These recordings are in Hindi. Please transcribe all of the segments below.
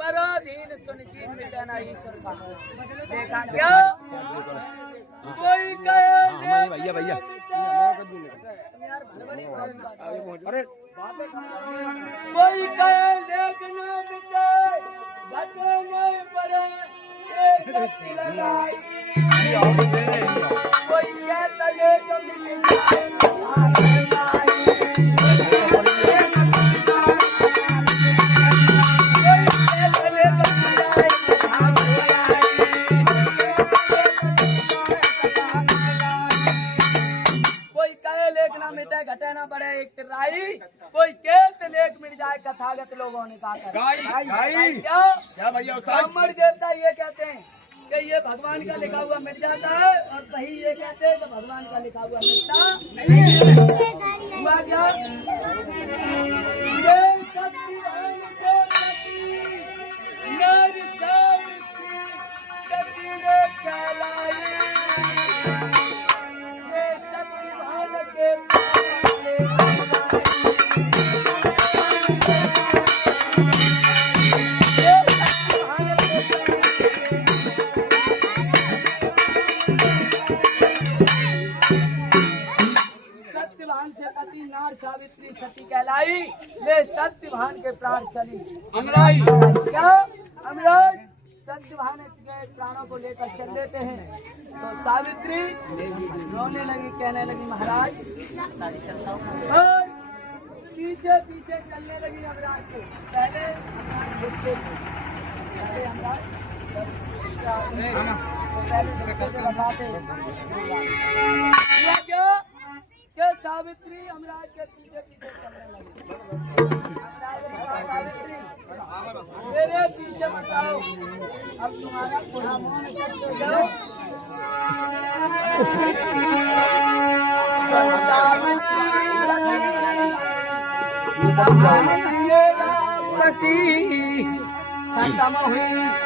पराधीन सुनिश्चित मिटाना ईश्वर का देखा क्या कोई कहे भैया भैया अरे कोई कहे लेख न मिटे भटके नहीं पड़े एक गति लगाई कोई कहता है तो घटे ना बड़े एक तिराई कोई केत लेख मिट जाए कथागत लोगों ने कहा क्या भैया ब्राह्मण देवता ये कहते हैं कि ये भगवान का लिखा हुआ मिट जाता है और कहीं ये कहते हैं कि भगवान का लिखा हुआ मिटता नहीं हुआ क्या ये सावित्री सती कहलाई ले सत्यवान के प्राण चली अमराई क्या अमराज सत्यवान के प्राणों को लेकर चल देते हैं तो सावित्री रोने लगी कहने लगी महाराज और पीछे पीछे चलने लगी अमराज को पहले क्या सावित्री अमराज के पीछे पीछे चलने लगी सावित्री मेरे पीछे बताओ अब तुम्हारा बुढ़ा मन करते जाओ पति खत्म हुई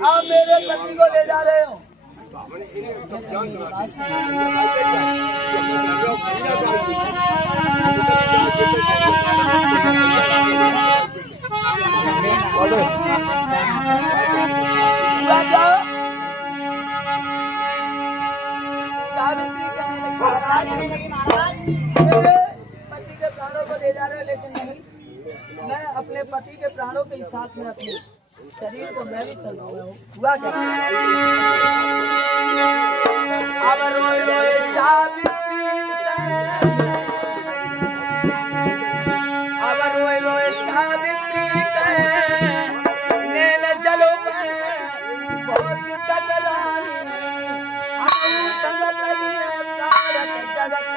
आप मेरे पति को ले जा रहे हो सावित्री मेरे पति के प्राणों को ले जा रहे हो लेकिन नहीं मैं अपने पति के प्राणों के साथ में अपने शरीर को मैं भी चल रहा हूँ हुआ क्या अब रोए रोए सावित्री अब रोए रोए सावित्री नैन जलो बहुत टकरानी संगत जगत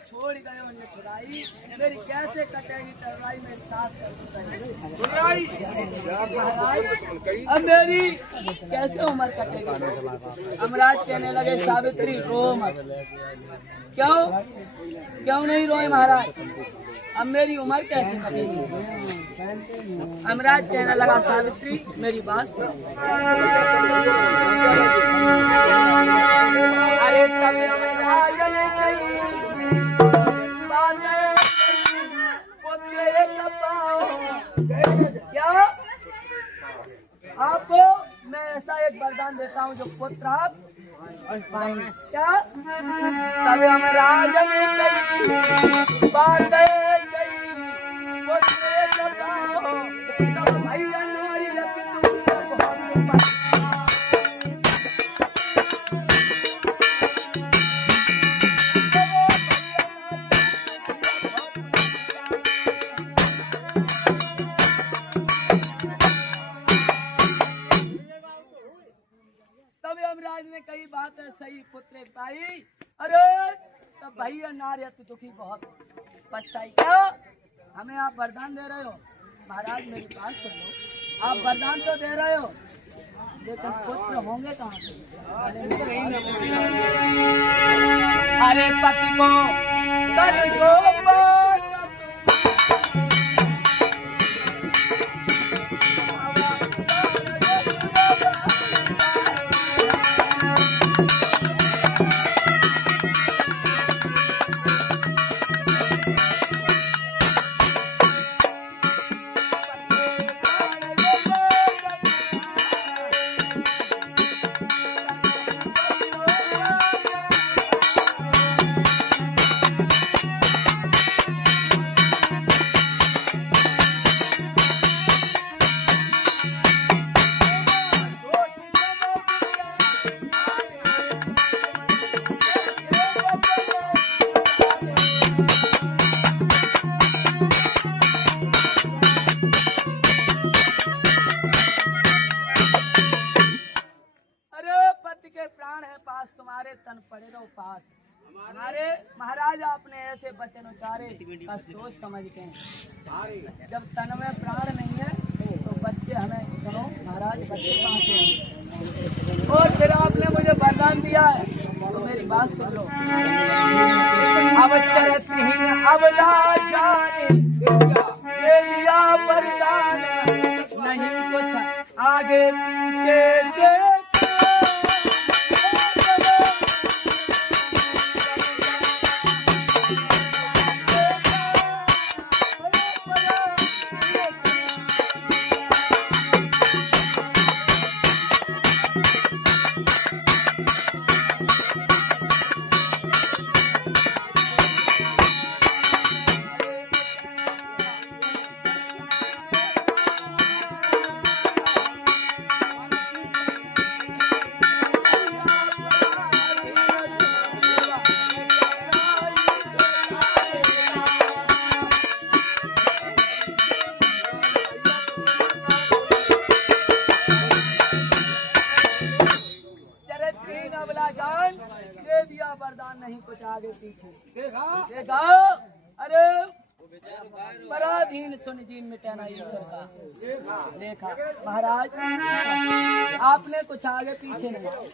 छोड़ गए उन्हें खुदाई, मेरी कैसे कटेगी तराई मेरी सास अब मेरी कैसे उम्र कटेगी। अमराज कहने लगे सावित्री रो मत। क्यों नहीं रोए महाराज, अब मेरी उम्र कैसे कटेगी। अमराज कहने लगा सावित्री मेरी बात सुनो। अरे क्या आपको मैं ऐसा एक वरदान देता हूँ जो पुत्र आप पाएंगे क्या। तब अमराज ने कही बात ने कही बात है सही पुत्र पाई। अरे तब भैया नारियत दुखी बहुत पछताई। क्या हमें आप वरदान दे रहे हो महाराज, मेरी बात सुन लो। आप वरदान तो दे रहे हो लेकिन पुत्र होंगे कहाँ से। अरे पति को हमारे महाराज आपने ऐसे वचन उतारे का सोच समझ के। जब तन में प्राण नहीं है तो बच्चे हमें सुनो महाराज, बच्चे कहाँ से हैं। और फिर आपने मुझे वरदान दिया है तो मेरी बात सुन लो। अब चरित्रहीन अब ना जाने ये लिया वरदान, नहीं कुछ आगे पीछे नहीं कुछ आगे पीछे देखा। अरे पराधीन सुन जीन मिटाना ईश्वर का देखा। महाराज आपने कुछ आगे पीछे नहीं।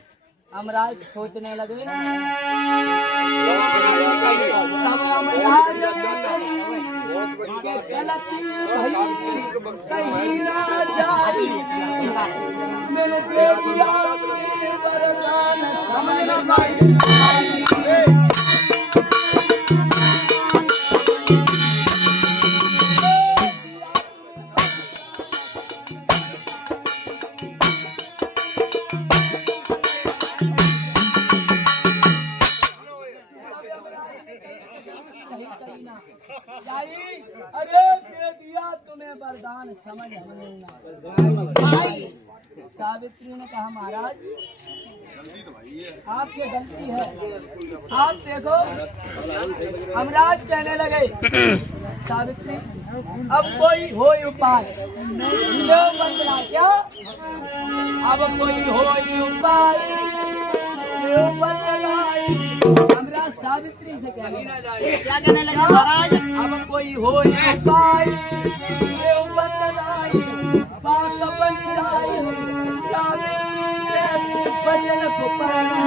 अमराज सोचने लगे अरे दे दिया तुम्हें वरदान समझ हमें ना। सावित्री ने कहा महाराज आपसे गलती है। आप देखो अमराज कहने लगे सावित्री अब कोई हो उपाय बदला क्या। अब कोई हो उपाय अमराज सावित्री से कहने क्या कहने लगे महाराज? अब कोई हो उपाय बतलाई बात बन जाए सावित्री के वचन को पाना।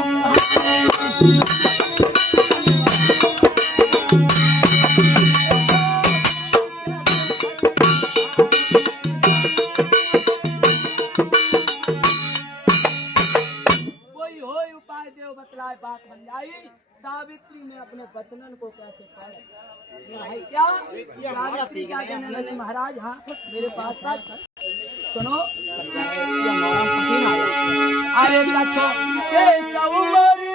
बतलाए बात बन जाई सावित्री में अपने वचनन को कैसे पाए भाई क्या सावित्री क्या कहने लगी महाराज। हाँ मेरे पास सुनो अरे कछो से सउमरी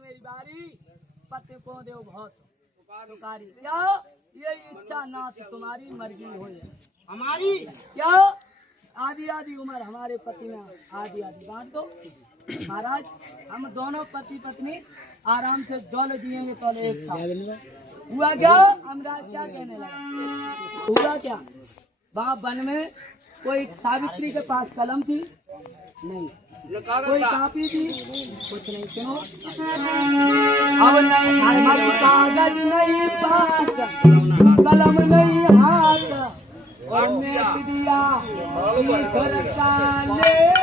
मेरी बानी पति को देव बहुत पुकारी क्या ये इच्छा ना तो तुम्हारी मर्जी हो हमारी क्या आधी आधी उम्र हमारे पति में आधी आधी बांट दो महाराज। हम दोनों पति पत्नी आराम से जल जिएंगे तो एक साथ हुआ क्या। हमराज क्या कहने लगा हुआ क्या वहाँ वन में कोई सावित्री के पास कलम थी नहीं कोई कापी थी कुछ नहीं। सुनो अब नहीं कागज नहीं पास कलम नहीं हाथ और मेट दिया ईश्वर का लेख।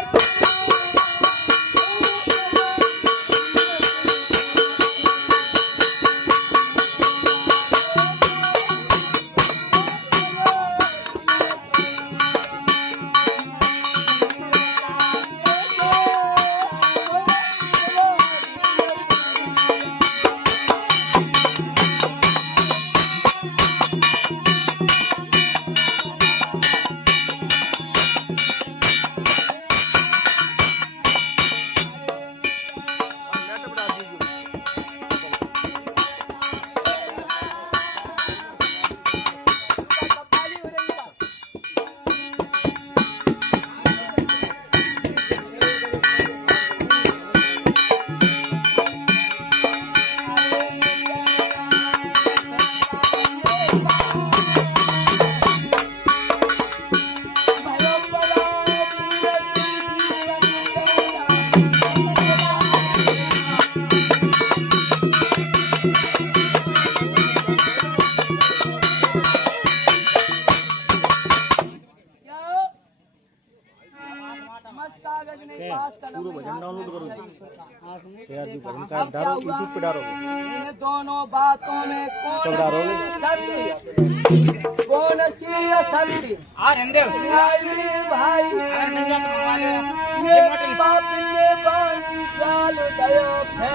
दोनों बातों में कौन सत्य कौन सी असत्य भाई ये पाप ने बानी साल गयो है।